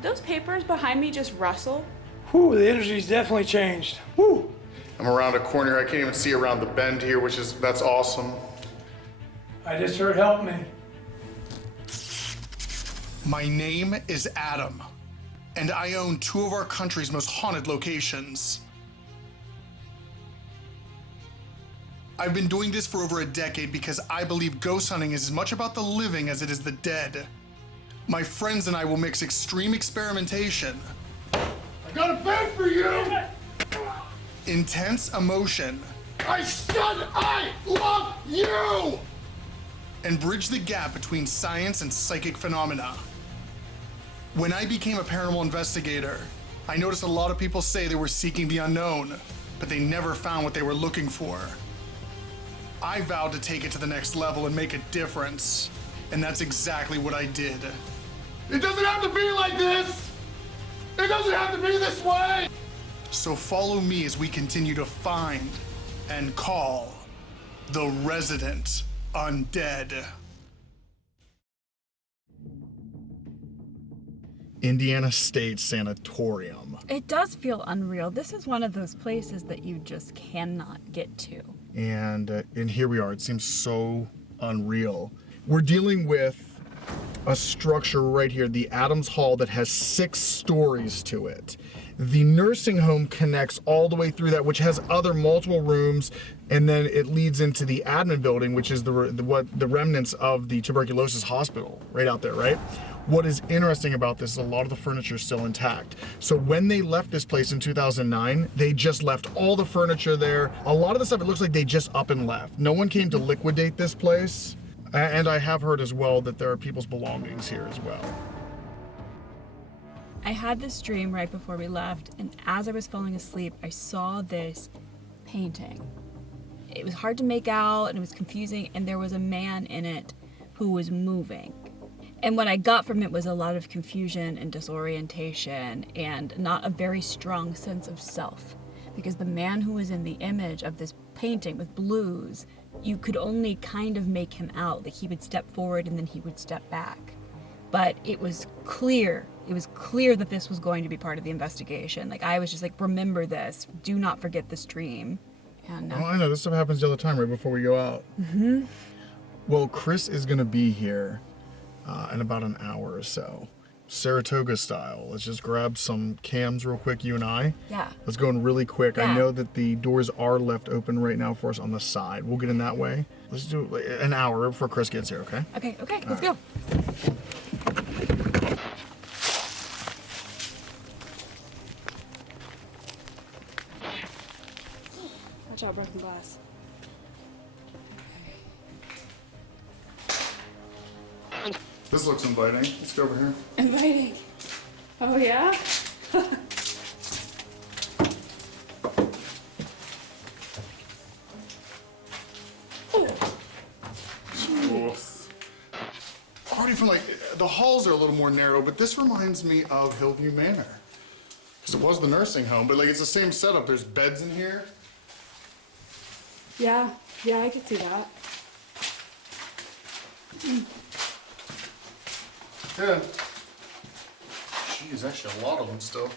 Did those papers behind me just rustle? Whew, the energy's definitely changed. Whew. I'm around a corner. I can't even see around the bend here, that's awesome. I just heard help me. My name is Adam, and I own 2 of our country's most haunted locations. I've been doing this for over a decade because I believe ghost hunting is as much about the living as it is the dead. My friends and I will mix extreme experimentation. I got a bed for you! Intense emotion. I love you! And bridge the gap between science and psychic phenomena. When I became a paranormal investigator, I noticed a lot of people say they were seeking the unknown, but they never found what they were looking for. I vowed to take it to the next level and make a difference, and that's exactly what I did. It doesn't have to be like this! It doesn't have to be this way! So follow me as we continue to find and call the resident undead. Indiana State Sanatorium. It does feel unreal. This is one of those places that you just cannot get to. And here we are. It seems so unreal. We're dealing with a structure right here, the Adams Hall, that has 6 stories to it. The nursing home connects all the way through that, which has other multiple rooms, and then it leads into the admin building, which is the remnants of the tuberculosis hospital right out there, right? What is interesting about this is a lot of the furniture is still intact. So when they left this place in 2009, they just left all the furniture there. A lot of the stuff, it looks like they just up and left. No one came to liquidate this place. And I have heard as well that there are people's belongings here as well. I had this dream right before we left, and as I was falling asleep, I saw this painting. It was hard to make out, and it was confusing, and there was a man in it who was moving. And what I got from it was a lot of confusion and disorientation and not a very strong sense of self. Because the man who was in the image of this painting with blues, you could only kind of make him out. Like he would step forward and then he would step back. But it was clear that this was going to be part of the investigation. Like I was just like, remember this, do not forget this dream. And oh, I know, this stuff happens the other time right before we go out. Mm-hmm. Well, Chris is gonna be here in about an hour or so. Saratoga style. Let's just grab some cams real quick, you and I. Yeah. Let's go in really quick. Yeah. I know that the doors are left open right now for us on the side. We'll get in that way. Let's do an hour before Chris gets here, okay? Okay, let's go. Watch out, broken glass. This looks inviting. Let's go over here. Inviting. Oh yeah? Already from like, the halls are a little more narrow, but this reminds me of Hillview Manor. Because it was the nursing home, but like it's the same setup. There's beds in here. Yeah, I could see that. Yeah. Jeez, actually a lot of them still.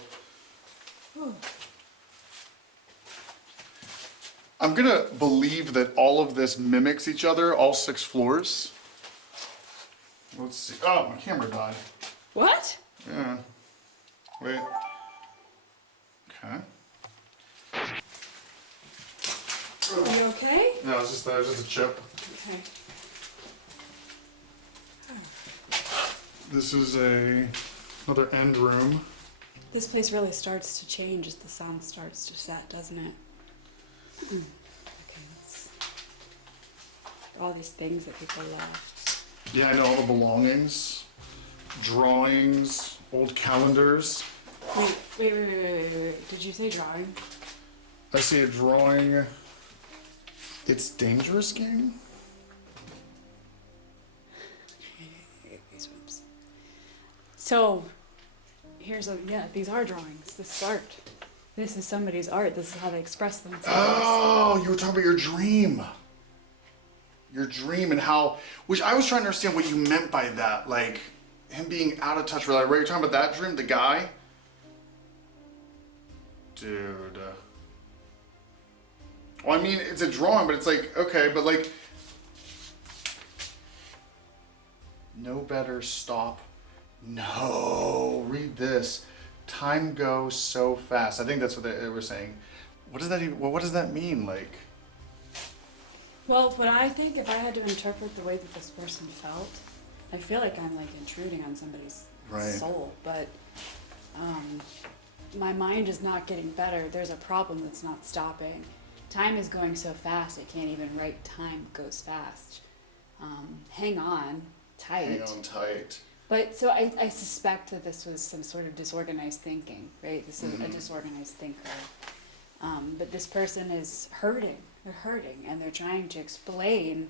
Ooh. I'm gonna believe that all of this mimics each other, all 6 floors. Let's see. Oh, my camera died. What? Yeah. Wait. Okay. Are you okay? No, it's just that. It was just a chip. Okay. This is another end room. This place really starts to change as the sound starts to set, doesn't it? Okay, all these things that people left. Yeah, I know all the belongings, drawings, old calendars. Wait. Did you say drawing? I see a drawing. It's Dangerous Game? So, these are drawings. This is art. This is somebody's art. This is how they express themselves. Oh, you were talking about your dream. Your dream and how, which I was trying to understand what you meant by that. Like, him being out of touch with life. Right, you're talking about that dream, the guy? Dude. Well, I mean, it's a drawing, but it's like, okay, but like, no better stop. No, read this. Time goes so fast. I think that's what they were saying. What does that even, well, what does that mean? Like, Well, what I think, if I had to interpret the way that this person felt, I feel like I'm like intruding on somebody's soul, but my mind is not getting better. There's a problem that's not stopping. Time is going so fast, I can't even write time goes fast. Hang on tight. Hang on tight. But so I suspect that this was some sort of disorganized thinking, right? This is a disorganized thinker. But this person is hurting. They're hurting, and they're trying to explain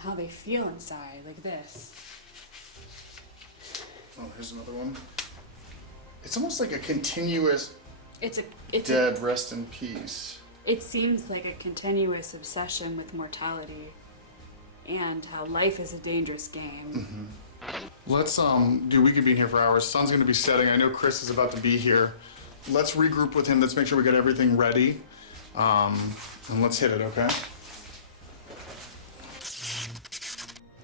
how they feel inside, like this. Oh, here's another one. It's almost like a continuous. It's dead, rest in peace. It seems like a continuous obsession with mortality, and how life is a dangerous game. Let's dude, we could be in here for hours. Sun's gonna be setting. I know Chris is about to be here. Let's regroup with him. Let's make sure we got everything ready. And let's hit it, okay?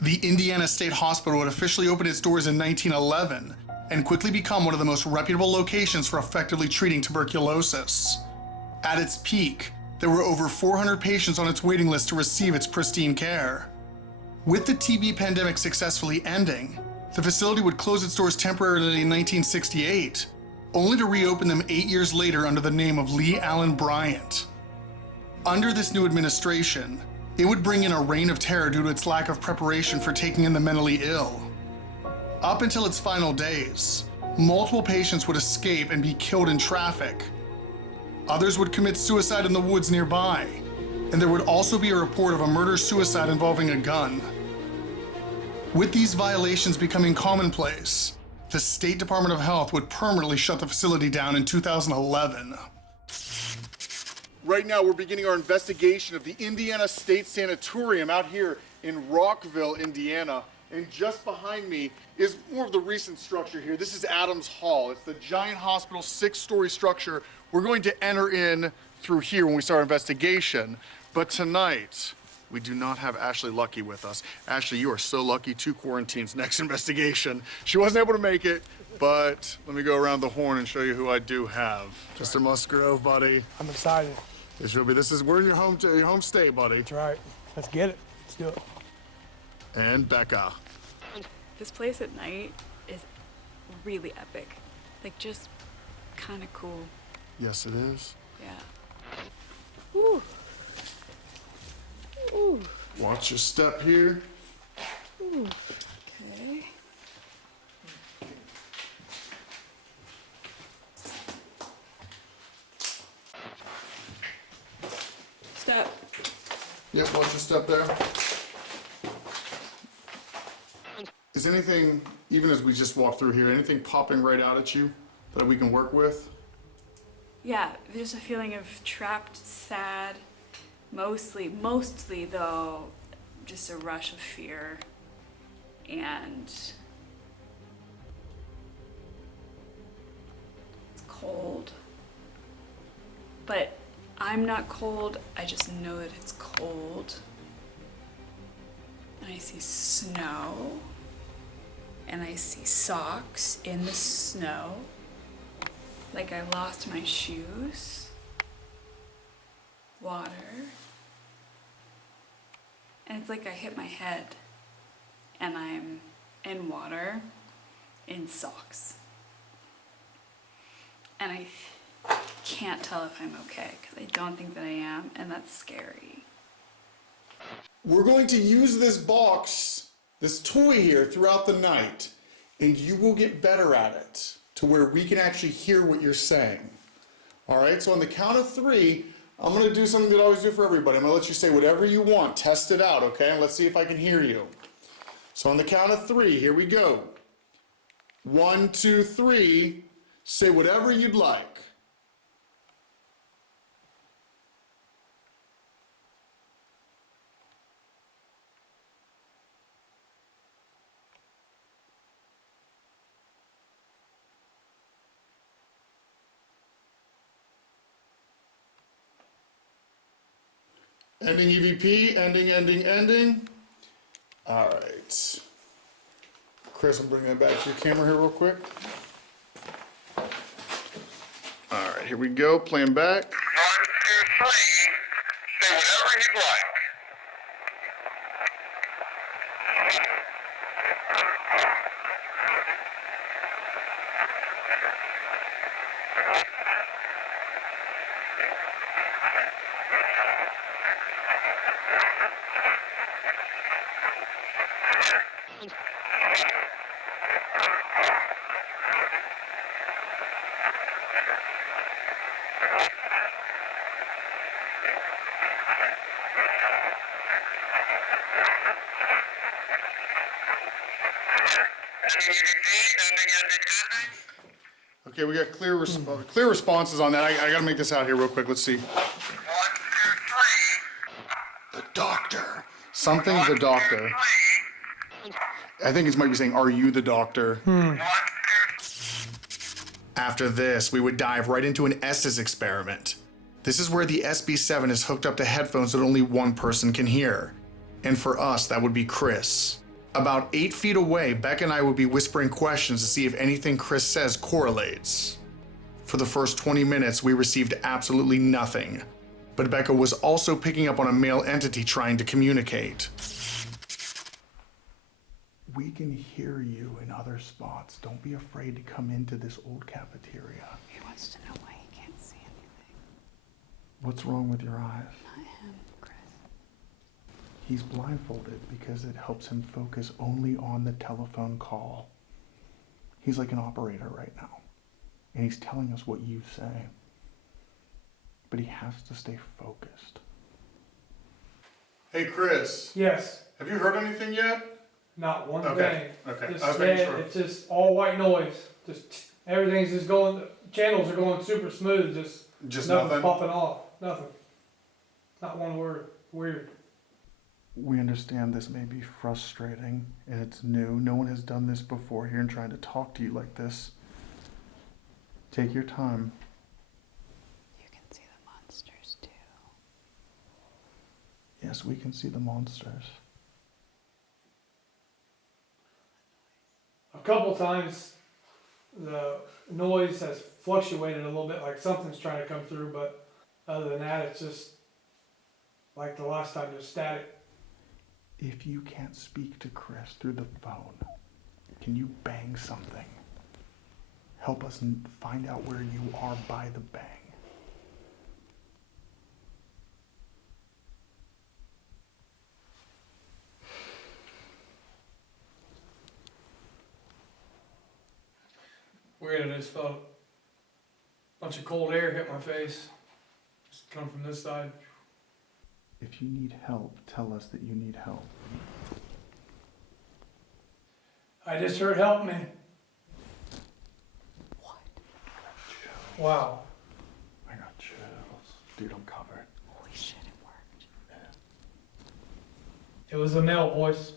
The Indiana State Hospital would officially open its doors in 1911 and quickly become one of the most reputable locations for effectively treating tuberculosis. At its peak, there were over 400 patients on its waiting list to receive its pristine care. With the TB pandemic successfully ending, the facility would close its doors temporarily in 1968, only to reopen them 8 years later under the name of Lee Allen Bryant. Under this new administration, it would bring in a reign of terror due to its lack of preparation for taking in the mentally ill. Up until its final days, multiple patients would escape and be killed in traffic. Others would commit suicide in the woods nearby, and there would also be a report of a murder-suicide involving a gun. With these violations becoming commonplace, the State Department of Health would permanently shut the facility down in 2011. Right now, we're beginning our investigation of the Indiana State Sanatorium out here in Rockville, Indiana. And just behind me is more of the recent structure here. This is Adams Hall. It's the giant hospital, 6-story structure. We're going to enter in through here when we start our investigation. But tonight, we do not have Ashley Lucky with us. Ashley, you are so lucky. 2 quarantines, next investigation. She wasn't able to make it, but let me go around the horn and show you who I do have. Mr. Musgrove, buddy. I'm excited. We're in your home state, buddy. That's right. Let's get it. Let's do it. And Becca. This place at night is really epic. Like, just kind of cool. Yes, it is. Yeah. Ooh. Ooh. Watch your step here. Ooh. Okay. Step. Yep, watch your step there. Is anything, even as we just walk through here, anything popping right out at you that we can work with? Yeah, there's a feeling of trapped, sad, mostly though, just a rush of fear, and it's cold. But I'm not cold, I just know that it's cold. And I see snow, and I see socks in the snow. Like I lost my shoes, water, and it's like I hit my head and I'm in water, in socks. And I can't tell if I'm okay because I don't think that I am, and that's scary. We're going to use this box, this toy here, throughout the night, and you will get better at it to where we can actually hear what you're saying. All right, so on the count of 3, I'm gonna do something that I always do for everybody. I'm gonna let you say whatever you want, test it out, okay? And let's see if I can hear you. So on the count of 3, here we go. 1, 2, 3, say whatever you'd like. Ending EVP, ending. All right. Chris, I'm bringing it back to your camera here real quick. All right, here we go, playing back. 1, 2, 3, say whatever you'd like. Okay, we got clear responses on that. I gotta make this out here real quick. Let's see. 1, 2, 3. The doctor. Something the doctor. I think it might be saying, are you the doctor? 1, 2, After this, we would dive right into an Estes experiment. This is where the SB7 is hooked up to headphones that only one person can hear. And for us, that would be Chris. About 8 feet away, Becca and I would be whispering questions to see if anything Chris says correlates. For the first 20 minutes, we received absolutely nothing. But Becca was also picking up on a male entity trying to communicate. We can hear you in other spots. Don't be afraid to come into this old cafeteria. He wants to know why he can't see anything. What's wrong with your eyes? Not him, Chris. He's blindfolded because it helps him focus only on the telephone call. He's like an operator right now, and he's telling us what you say. But he has to stay focused. Hey, Chris. Yes. Have you heard anything yet? Not one Okay, thing. okay. Just I was making dead. sure. It's just all white noise. Just everything's just going. Channels are going super smooth. Just nothing's nothing? popping off. Nothing. Not one word. Weird. We understand this may be frustrating, and it's new. No one has done this before here and trying to talk to you like this. Take your time. You can see the monsters too. Yes, we can see the monsters. A couple times, the noise has fluctuated a little bit, like something's trying to come through. But other than that, it's just like the last time, just static. If you can't speak to Chris through the phone, can you bang something? Help us find out where you are by the bang. Weird. I just felt a bunch of cold air hit my face. Just come from this side. If you need help, tell us that you need help. I just heard help me. What? Wow. I got chills. Dude, I'm covered. Holy shit, it worked. It was a male voice.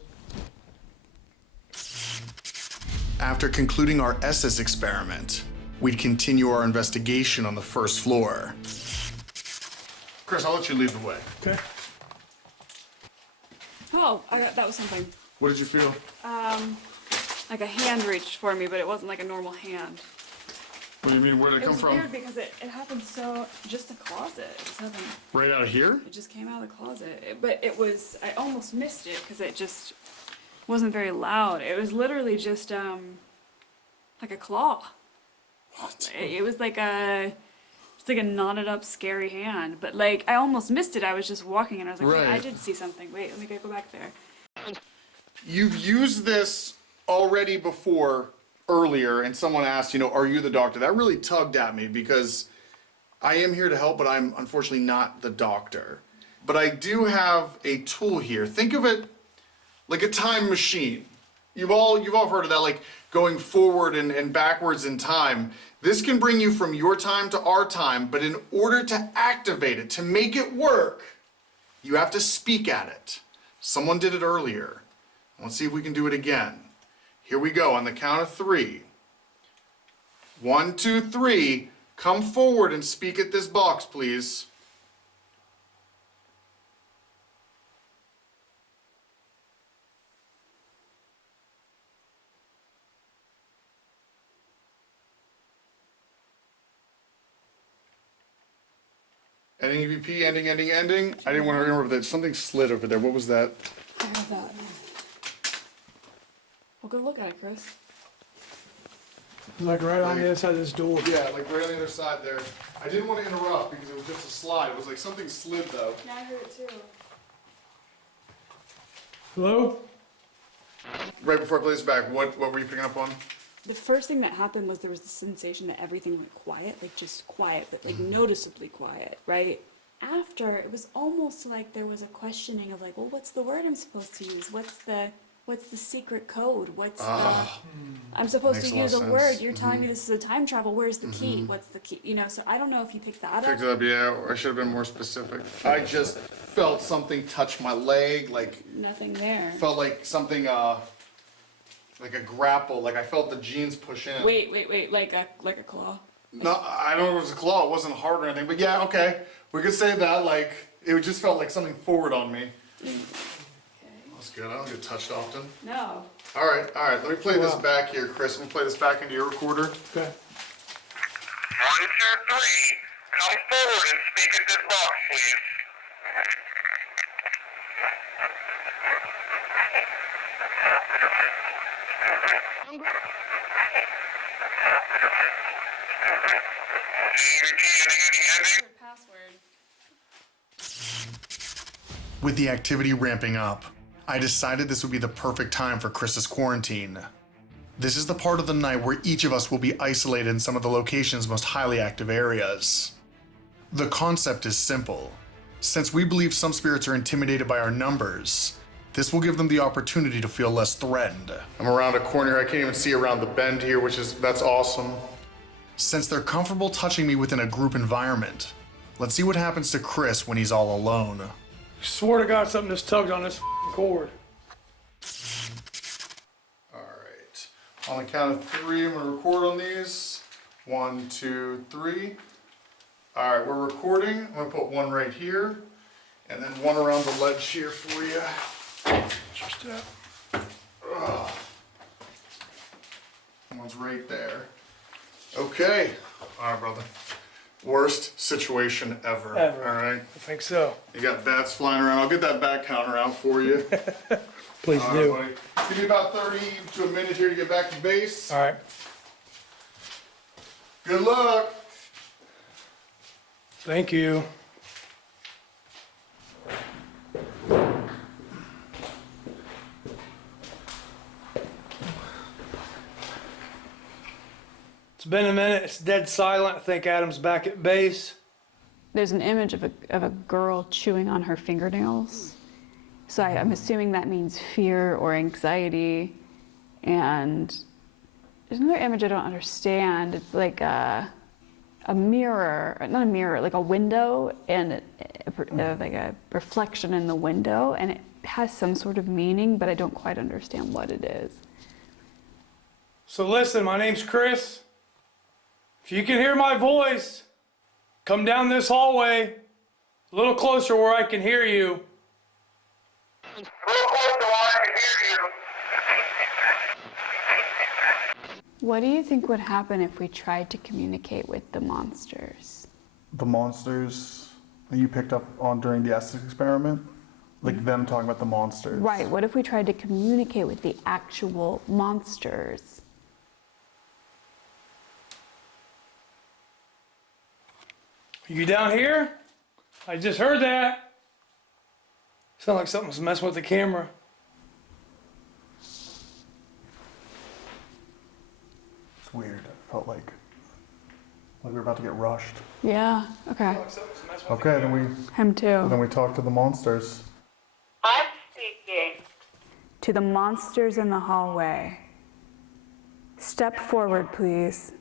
After concluding our Estes experiment, we'd continue our investigation on the first floor. Chris, I'll let you lead the way. Okay. Oh, that was something. What did you feel? Like a hand reached for me, but it wasn't like a normal hand. What do you mean? Where did it It come was from? weird because it happened so, just a closet. It was nothing. Right out of here? It just came out of the closet. But it was, I almost missed it because it just wasn't very loud. It was literally just, like a claw. What? It was like a, it's like a knotted up scary hand. But like, I almost missed it. I was just walking and I was like, wait, I Right. did see something. Wait, let me go back there. You've used this already before, earlier, and someone asked, are you the doctor? That really tugged at me because I am here to help, but I'm unfortunately not the doctor. But I do have a tool here. Think of it like a time machine. You've all heard of that, like going forward and backwards in time. This can bring you from your time to our time, but in order to activate it, to make it work, you have to speak at it. Someone did it earlier. Let's see if we can do it again. Here we go, on the count of 3. 1, 2, 3. Come forward and speak at this box, please. Ending EVP, ending. I didn't want to remember that something slid over there. What was that? I have that. Well, go look at it, Chris. Like right on the other side of this door. Yeah, like right on the other side there. I didn't want to interrupt because it was just a slide. It was like something slid though. Yeah, I heard it too. Hello? Right before I play this back, what were you picking up on? The first thing that happened was there was the sensation that everything went quiet, like just quiet, but like noticeably quiet, right? After, it was almost like there was a questioning of like, well, what's the word I'm supposed to use? What's the secret code? I'm supposed to makes a lot use of a sense. word. You're telling me this is a time travel. Where's the key? What's the key? You know, so I don't know if you picked that Picked up. it up, yeah. I should have been more specific. I just felt something touch my leg, like Nothing there. felt like something, like a grapple. Like I felt the jeans push in. Wait, like a claw. No, I don't know if it was a claw. It wasn't hard or anything, but yeah, okay. We could say that. Like it just felt like something forward on me. Okay. That's good. I don't get touched often. No. All right. Let me play this back here, Chris. Let me play this back into your recorder. Okay. 1, 2, 3. Come forward and speak at this box, please. Ending. Password. With the activity ramping up, I decided this would be the perfect time for Chris's quarantine. This is the part of the night where each of us will be isolated in some of the location's most highly active areas. The concept is simple. Since we believe some spirits are intimidated by our numbers, this will give them the opportunity to feel less threatened. I'm around a corner, I can't even see around the bend here, that's awesome. Since they're comfortable touching me within a group environment, let's see what happens to Chris when he's all alone. Swear to God, something just tugged on this f***ing cord. Alright. On the count of 3, I'm gonna record on these. 1, 2, 3. Alright, we're recording. I'm gonna put one right here, and then one around the ledge here for you. Just One's right there. Okay. Alright, brother. Worst situation ever. Ever. Alright. I think so. You got bats flying around. I'll get that bat counter out for you. Please All do. right, buddy. Give me about 30 to a minute here to get back to base. All right. Good luck. Thank you. It's been a minute. It's dead silent. I think Adam's back at base. There's an image of a girl chewing on her fingernails. So I'm assuming that means fear or anxiety. And there's another image I don't understand. It's like a mirror, not a mirror, like a window, and like a reflection in the window, and it has some sort of meaning, but I don't quite understand what it is. So listen, my name's Chris. If you can hear my voice, come down this hallway a little closer where I can hear you. A little closer while I can hear you. What do you think would happen if we tried to communicate with the monsters? The monsters that you picked up on during the Essex experiment? Like them talking about the monsters? Right, what if we tried to communicate with the actual monsters? You down here? I just heard that. Sound like something's messing with the camera. It's weird. I felt like we were about to get rushed. Yeah, okay. Okay, Him too. then we talked to the monsters. I'm speaking. To the monsters in the hallway. Step forward, please.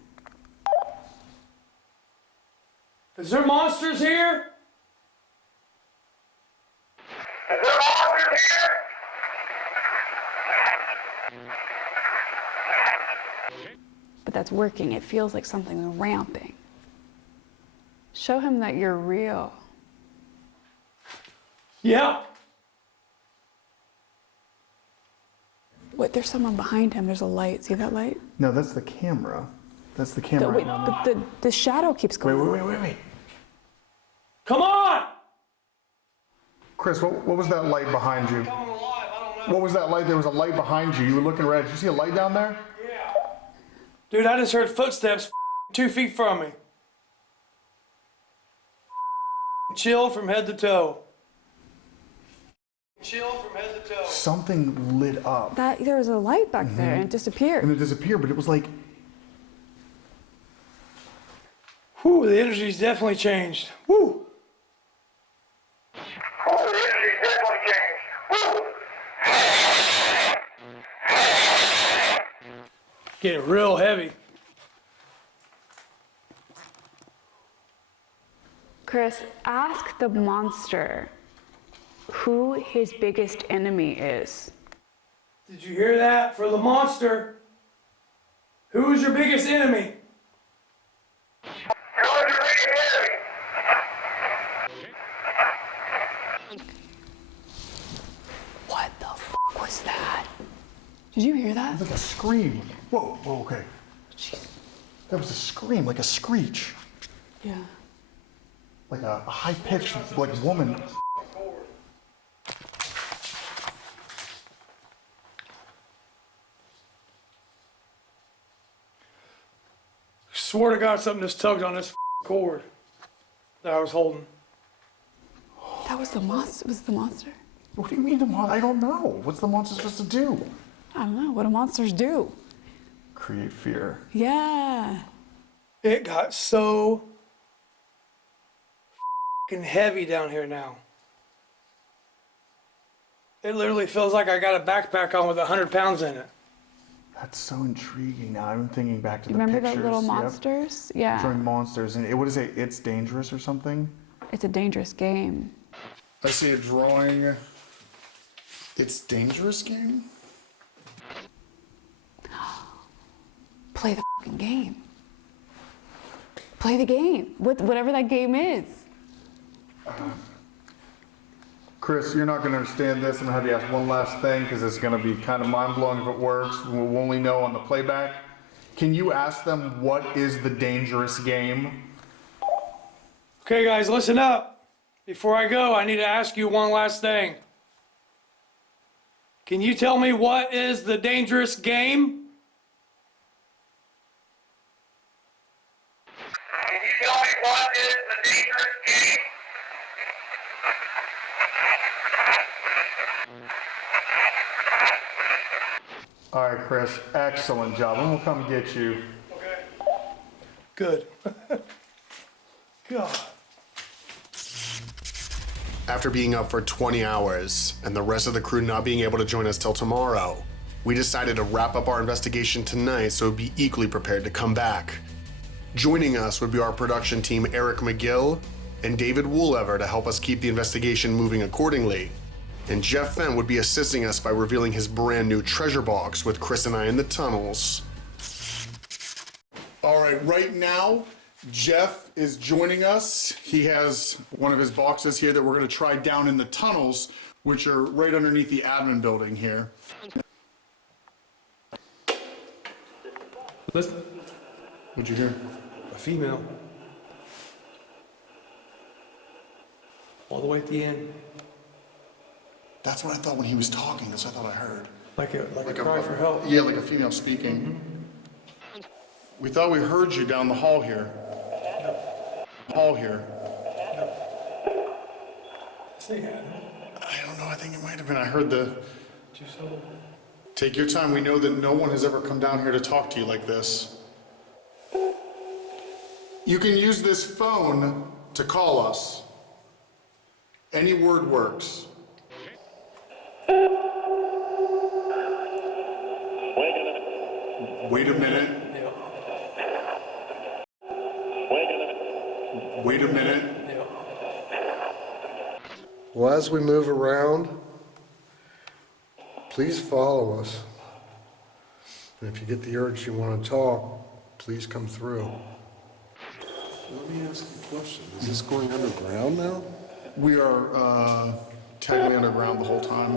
Is there monsters here? Is there monsters here? But that's working. It feels like something's ramping. Show him that you're real. Yeah. Wait, there's someone behind him. There's a light. See that light? No, that's the camera. That's the camera. Wait, the shadow keeps going. Wait. Come on! Chris, what was that light behind you? Coming alive, I don't know. What was that light? There was a light behind you. You were looking red. Did you see a light down there? Yeah. Dude, I just heard footsteps 2 feet from me. Chill from head to toe. Chill from head to toe. Something lit up. There was a light back there and it disappeared. And it disappeared, but it was like, Whew, the energy's definitely changed. Woo! Oh, the energy definitely changed. Woo! Getting real heavy. Chris, ask the monster who his biggest enemy is. Did you hear that? For the monster. Who is your biggest enemy? Who's your biggest enemy? What the f was that? Did you hear that? it was like a scream. Whoa, okay. That was a scream, like a screech. Yeah. Like a high-pitched, like woman. Swear to God, something just tugged on this cord that I was holding. That was the monster. Was it the monster? What do you mean the monster? I don't know. What's the monster supposed to do? I don't know. What do monsters do? Create fear. Yeah. It got so fucking heavy down here now. It literally feels like I got a backpack on with 100 pounds in it. That's so intriguing. Now I'm thinking back to You the remember pictures. the little Yep. monsters? Yeah. Showing monsters, and what is it? It's dangerous or something? It's a dangerous game. I see a drawing. It's dangerous game? Play the fucking game. Play the game. Whatever that game is. Chris, you're not going to understand this. I'm going to have you ask one last thing because it's going to be kind of mind-blowing if it works. We'll only know on the playback. Can you ask them what is the dangerous game? Okay, guys, listen up. Before I go, I need to ask you one last thing. Can you tell me what is the dangerous game? Can you tell me what is the dangerous game? All right, Chris, excellent job. And we'll come get you. Okay. Good. God. After being up for 20 hours and the rest of the crew not being able to join us till tomorrow, we decided to wrap up our investigation tonight so we'd be equally prepared to come back. Joining us would be our production team Eric McGill and David Woolever to help us keep the investigation moving accordingly. And Jeff Fenn would be assisting us by revealing his brand new treasure box with Chris and I in the tunnels. All right, right now, Jeff is joining us. He has one of his boxes here that we're gonna try down in the tunnels, which are right underneath the admin building here. Listen, What'd you hear? a female. All the way at the end. That's what I thought when he was talking. That's what I thought I heard. Like a cry for help. Yeah, like a female speaking. We thought we heard you down the hall here. Hall here. See, I don't know. I think it might have been. I heard the. just hold. Take your time. We know that no one has ever come down here to talk to you like this. You can use this phone to call us. Any word works. Wait a minute. Yeah. Wait a minute. Yeah. Well, as we move around, please follow us. And if you get the urge you want to talk, please come through. Let me ask you a question. Is this going underground now? We are technically underground the whole time.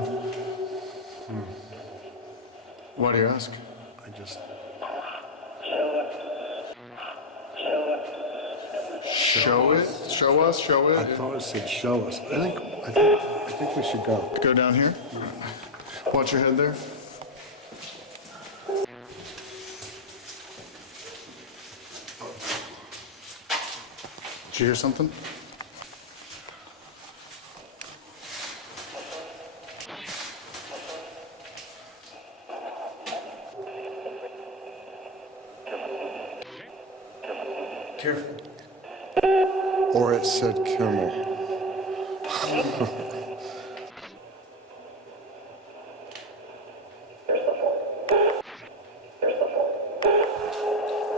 Why do you ask? I just... Shh. Show it. Show us. Show I it. thought it said show us. I think we should go. Go down here. Watch your head there. Did you hear something? Careful. Or it said Kimmell.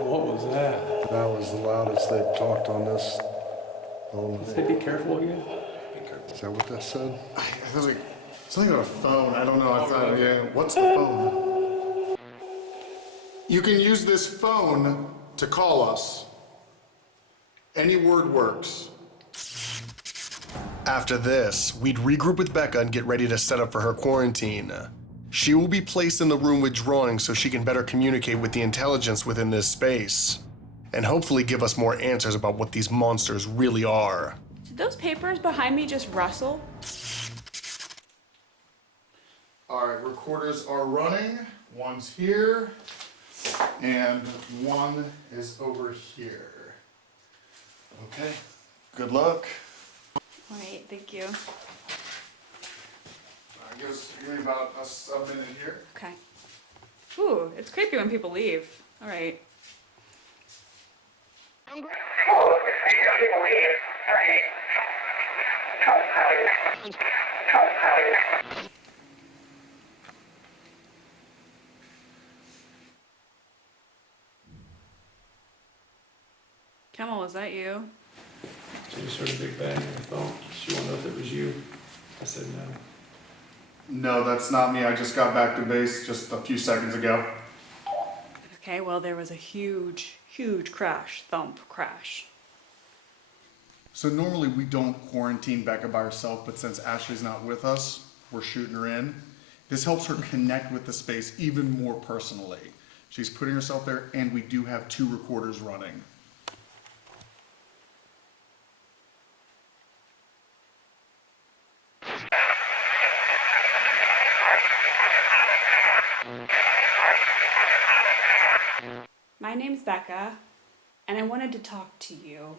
What was that? That was the loudest they've talked on this all Say night. be careful again. Is that what that said? I was like, something on a phone. I don't know. I thought, yeah, what's the phone? You can use this phone to call us. Any word works. After this, we'd regroup with Becca and get ready to set up for her quarantine. She will be placed in the room with drawings so she can better communicate with the intelligence within this space, and hopefully give us more answers about what these monsters really are. Did those papers behind me just rustle? All right, recorders are running. One's here, and one is over here. Okay, good luck. All right, thank you. Give me about a minute here. Okay. Ooh, it's creepy when people leave. All right. Kimmell, was that you? She just heard a big bang on the phone. She wanted to know if it was you. I said no. No, that's not me. I just got back to base just a few seconds ago. Okay, well, there was a huge, huge crash, thump crash. So normally we don't quarantine Becca by herself, but since Ashley's not with us, we're shooting her in. This helps her connect with the space even more personally. She's putting herself there, and we do have 2 recorders running. My name's Becca, and I wanted to talk to you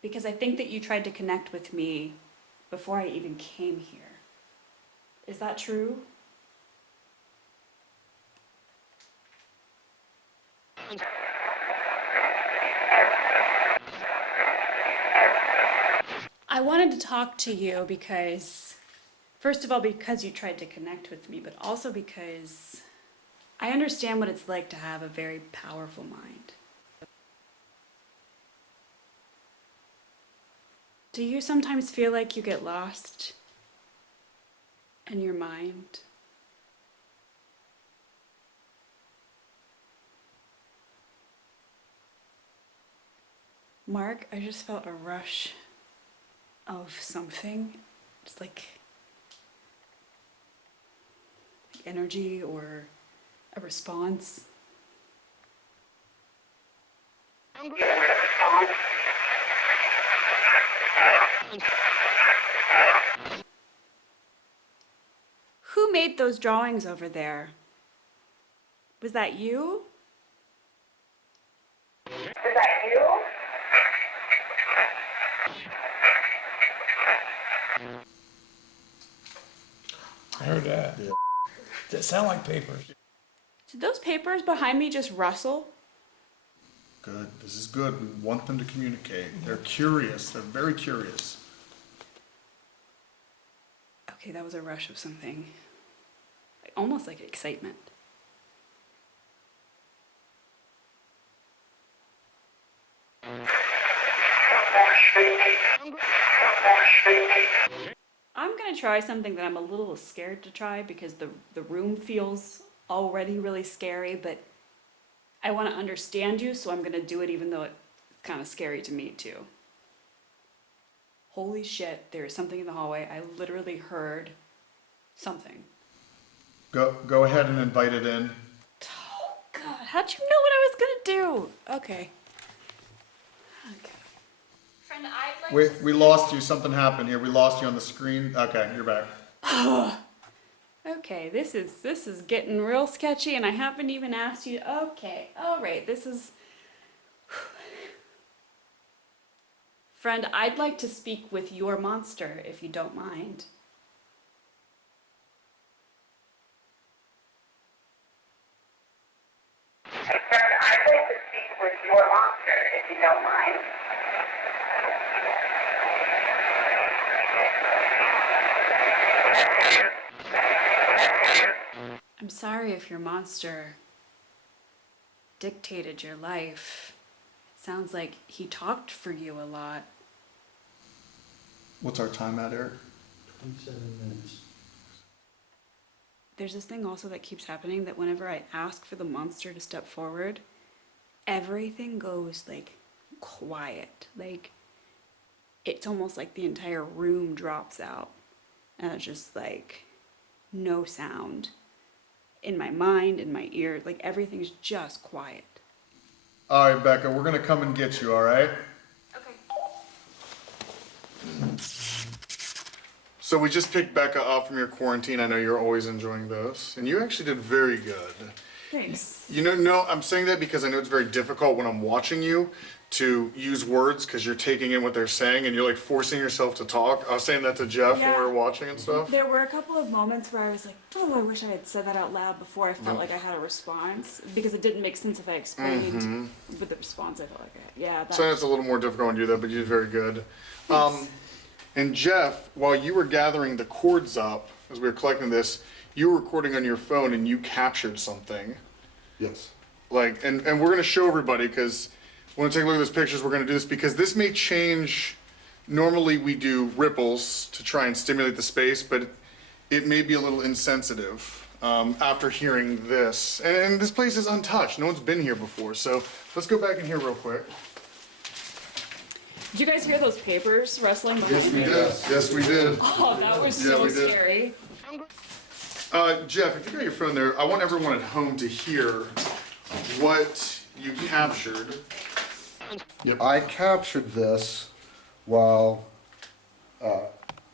because I think that you tried to connect with me before I even came here. Is that true? I wanted to talk to you because, first of all, because you tried to connect with me, but also because I understand what it's like to have a very powerful mind. Do you sometimes feel like you get lost in your mind? Mark, I just felt a rush of something, just like energy or a response. Who made those drawings over there? Was that you? I heard that. Yeah. Does it sound like papers? Did those papers behind me just rustle? Good, this is good. We want them to communicate. They're curious, they're very curious. Okay, that was a rush of something. Almost like excitement. I'm gonna try something that I'm a little scared to try because the room feels already really scary, but I want to understand you, so I'm gonna do it even though it's kind of scary to me too. Holy shit, there is something in the hallway. I literally heard something. Go ahead and invite it in. Oh God, how'd you know what I was gonna do? Okay. Okay. Friend, I'd like We lost you. Something happened here. We lost you on the screen. Okay, you're back. Okay, this is getting real sketchy, and I haven't even asked you. Okay, all right, this is. Friend, I'd like to speak with your monster, if you don't mind. Sir, I'd like to speak with your monster, if you don't mind. I'm sorry if your monster dictated your life. It sounds like he talked for you a lot. What's our time at, Eric? 27 minutes. There's this thing also that keeps happening that whenever I ask for the monster to step forward, everything goes like quiet. Like it's almost like the entire room drops out and it's just like no sound in my mind, in my ear, like everything's just quiet. All right, Becca, we're gonna come and get you. All right. Okay. So we just picked Becca up from your quarantine. I know you're always enjoying those, and you actually did very good. Thanks. You know, no, I'm saying that because I know it's very difficult when I'm watching you to use words because you're taking in what they're saying and you're like forcing yourself to talk. I was saying that to Jeff when we were watching and stuff. There were a couple of moments where I was like, oh, I wish I had said that out loud before I felt like I had a response, because it didn't make sense if I explained with the response. I felt like, So it's a little more difficult when you do that, but you did very good. And Jeff, while you were gathering the cords up as we were collecting this, you were recording on your phone and you captured something. Yes. Like, and we're gonna show everybody because when we take a look at those pictures, we're gonna do this because this may change. Normally we do ripples to try and stimulate the space, but it may be a little insensitive after hearing this. And this place is untouched. No one's been here before. So let's go back in here real quick. Did you guys hear those papers rustling? Yes, we did. Yes, we did. Oh, that was Yeah, so we did. scary. Jeff, if you got your phone there, I want everyone at home to hear what you captured. I captured this while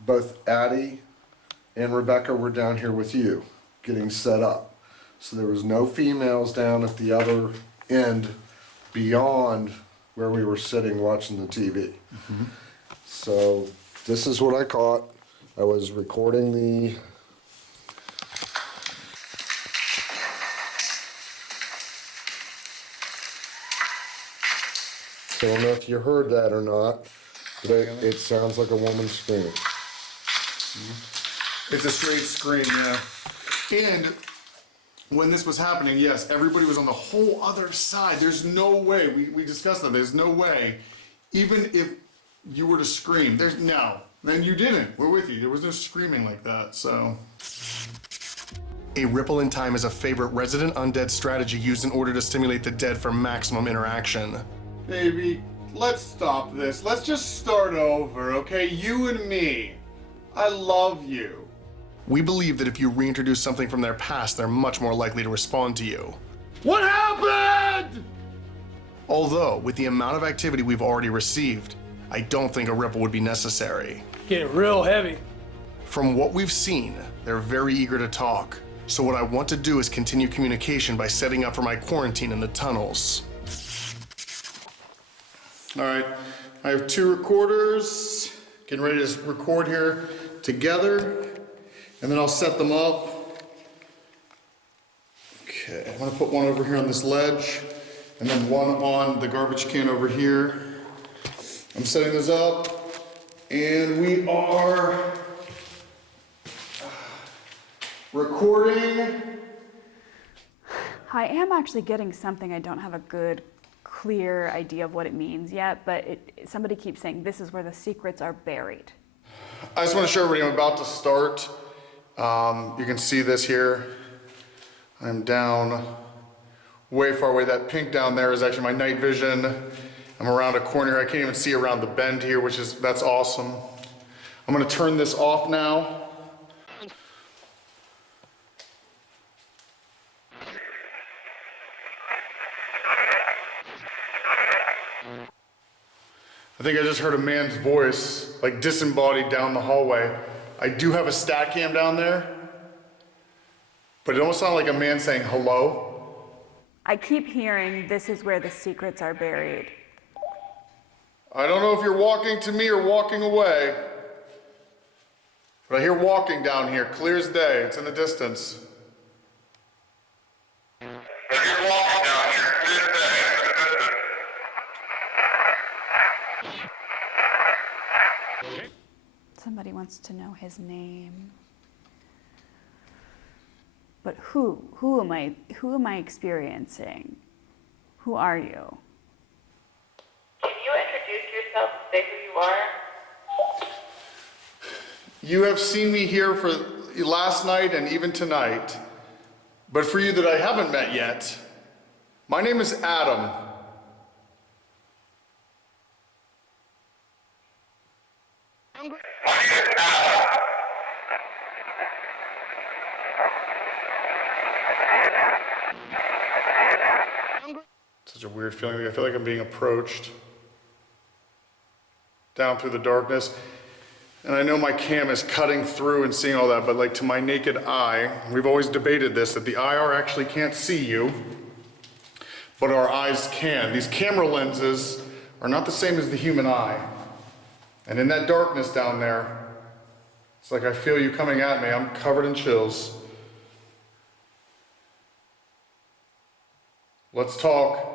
both Addie and Rebecca were down here with you, getting set up. So there was no females down at the other end beyond where we were sitting watching the TV. So this is what I caught. I was recording the I don't know if you heard that or not, but it sounds like a woman screaming. It's a straight scream, yeah. And when this was happening, yes, everybody was on the whole other side. There's no way, we discussed that, there's no way, even if you were to scream, there's no. Then you didn't, we're with you. There was no screaming like that, so. A ripple in time is a favorite resident undead strategy used in order to stimulate the dead for maximum interaction. Baby, let's stop this. Let's just start over, okay? You and me. I love you. We believe that if you reintroduce something from their past, they're much more likely to respond to you. What happened? Although, with the amount of activity we've already received, I don't think a ripple would be necessary. Getting real heavy. From what we've seen, they're very eager to talk. So what I want to do is continue communication by setting up for my quarantine in the tunnels. All right, I have 2 recorders. Getting ready to record here together. And then I'll set them up. Okay, I'm gonna put one over here on this ledge, and then one on the garbage can over here. I'm setting this up, and we are recording. I am actually getting something. I don't have a good, clear idea of what it means yet, but somebody keeps saying this is where the secrets are buried. I just want to show everybody I'm about to start. You can see this here. I'm down way far away. That pink down there is actually my night vision. I'm around a corner. I can't even see around the bend here, that's awesome. I'm gonna turn this off now. I think I just heard a man's voice, like disembodied down the hallway. I do have a stat cam down there, but it almost sounded like a man saying hello. I keep hearing this is where the secrets are buried. I don't know if you're walking to me or walking away, but I hear walking down here, clear as day. It's in the distance. Somebody wants to know his name. But who? Who am I experiencing? Who are you? Can you introduce yourself and say who you are? You have seen me here for last night and even tonight, but for you that I haven't met yet, my name is Adam. Such a weird feeling. I feel like I'm being approached down through the darkness. And I know my cam is cutting through and seeing all that, but like to my naked eye, we've always debated this, that the IR actually can't see you, but our eyes can. These camera lenses are not the same as the human eye. And in that darkness down there, it's like I feel you coming at me. I'm covered in chills. Let's talk.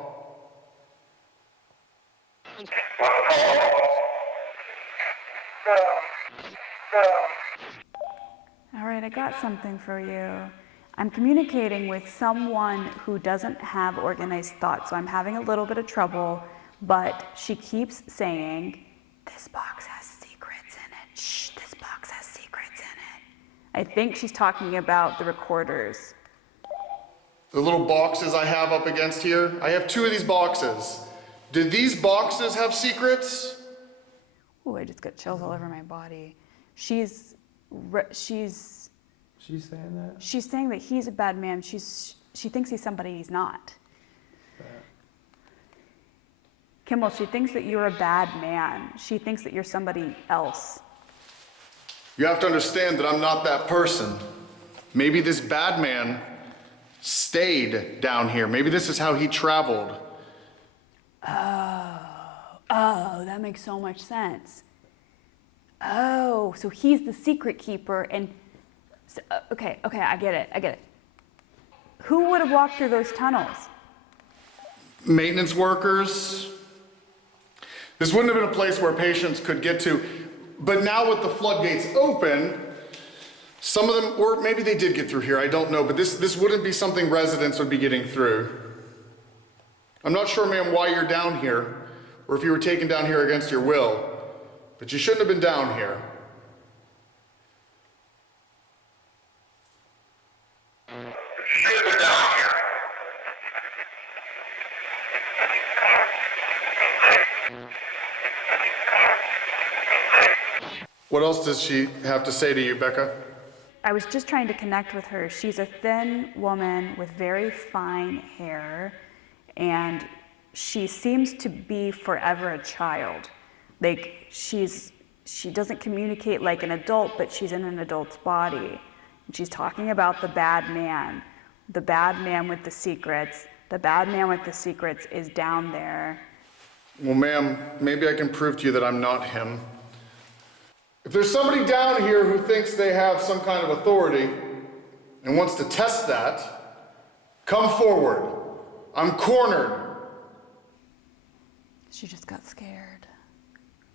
All right, I got something for you. I'm communicating with someone who doesn't have organized thought, so I'm having a little bit of trouble, but she keeps saying, this box has secrets in it. Shh, this box has secrets in it. I think she's talking about the recorders. The little boxes I have up against here, I have 2 of these boxes. Do these boxes have secrets? Ooh, I just got chills all over my body. She's saying that? She's saying that he's a bad man. She thinks he's somebody he's not. Kimmell, she thinks that you're a bad man. She thinks that you're somebody else. You have to understand that I'm not that person. Maybe this bad man stayed down here. Maybe this is how he traveled. Oh, that makes so much sense. Oh, so he's the secret keeper and... Okay, I get it. Who would have walked through those tunnels? Maintenance workers. This wouldn't have been a place where patients could get to. But now with the floodgates open, some of them, or maybe they did get through here, I don't know, but this wouldn't be something residents would be getting through. I'm not sure, ma'am, why you're down here, or if you were taken down here against your will, but you shouldn't have been down here. What else does she have to say to you, Becca? I was just trying to connect with her. She's a thin woman with very fine hair, and she seems to be forever a child. Like, she doesn't communicate like an adult, but she's in an adult's body. And she's talking about the bad man with the secrets. The bad man with the secrets is down there. Well, ma'am, maybe I can prove to you that I'm not him. If there's somebody down here who thinks they have some kind of authority and wants to test that, come forward. I'm cornered. She just got scared.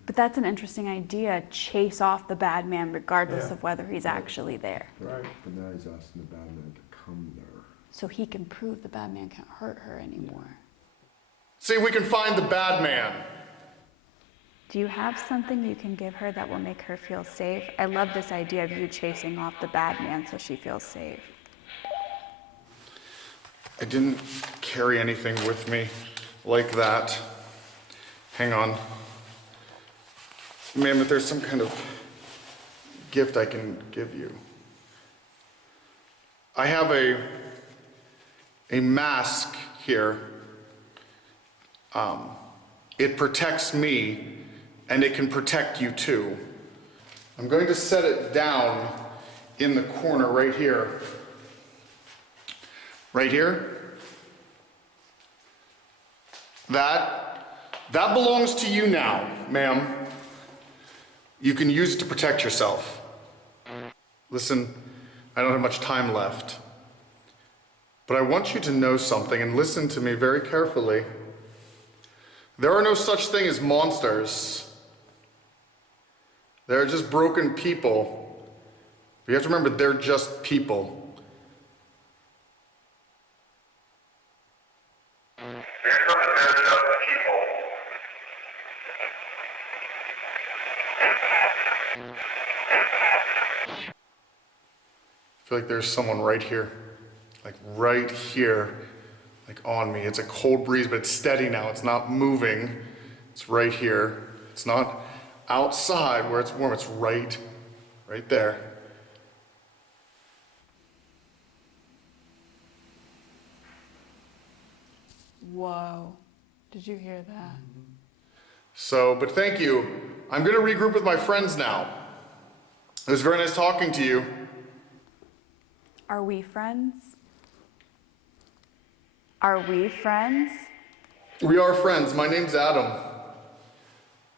But that's an interesting idea. Chase off the bad man regardless of whether he's actually there. Right. But now he's asking the bad man to come there. So he can prove the bad man can't hurt her anymore. See if we can find the bad man. Do you have something you can give her that will make her feel safe? I love this idea of you chasing off the bad man so she feels safe. I didn't carry anything with me like that. Hang on. Ma'am, if there's some kind of gift I can give you. I have a mask here. It protects me and it can protect you too. I'm going to set it down in the corner right here. Right here. That belongs to you now, ma'am. You can use it to protect yourself. Listen, I don't have much time left, but I want you to know something and listen to me very carefully. There are no such thing as monsters. They're just broken people. But you have to remember, they're just people. I feel like there's someone right here. Like right here. Like on me. It's a cold breeze, but it's steady now. It's not moving. It's right here. It's not outside where it's warm. It's right there. Whoa. Did you hear that? But thank you. I'm gonna regroup with my friends now. It was very nice talking to you. Are we friends? Are we friends? We are friends. My name's Adam.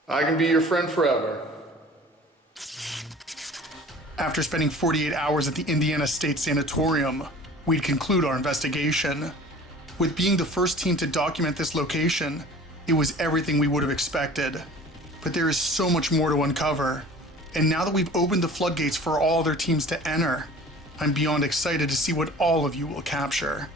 I can be your friend forever. After spending 48 hours at the Indiana State Sanatorium, we'd conclude our investigation. With being the first team to document this location, it was everything we would have expected. But there is so much more to uncover. And now that we've opened the floodgates for all other teams to enter, I'm beyond excited to see what all of you will capture.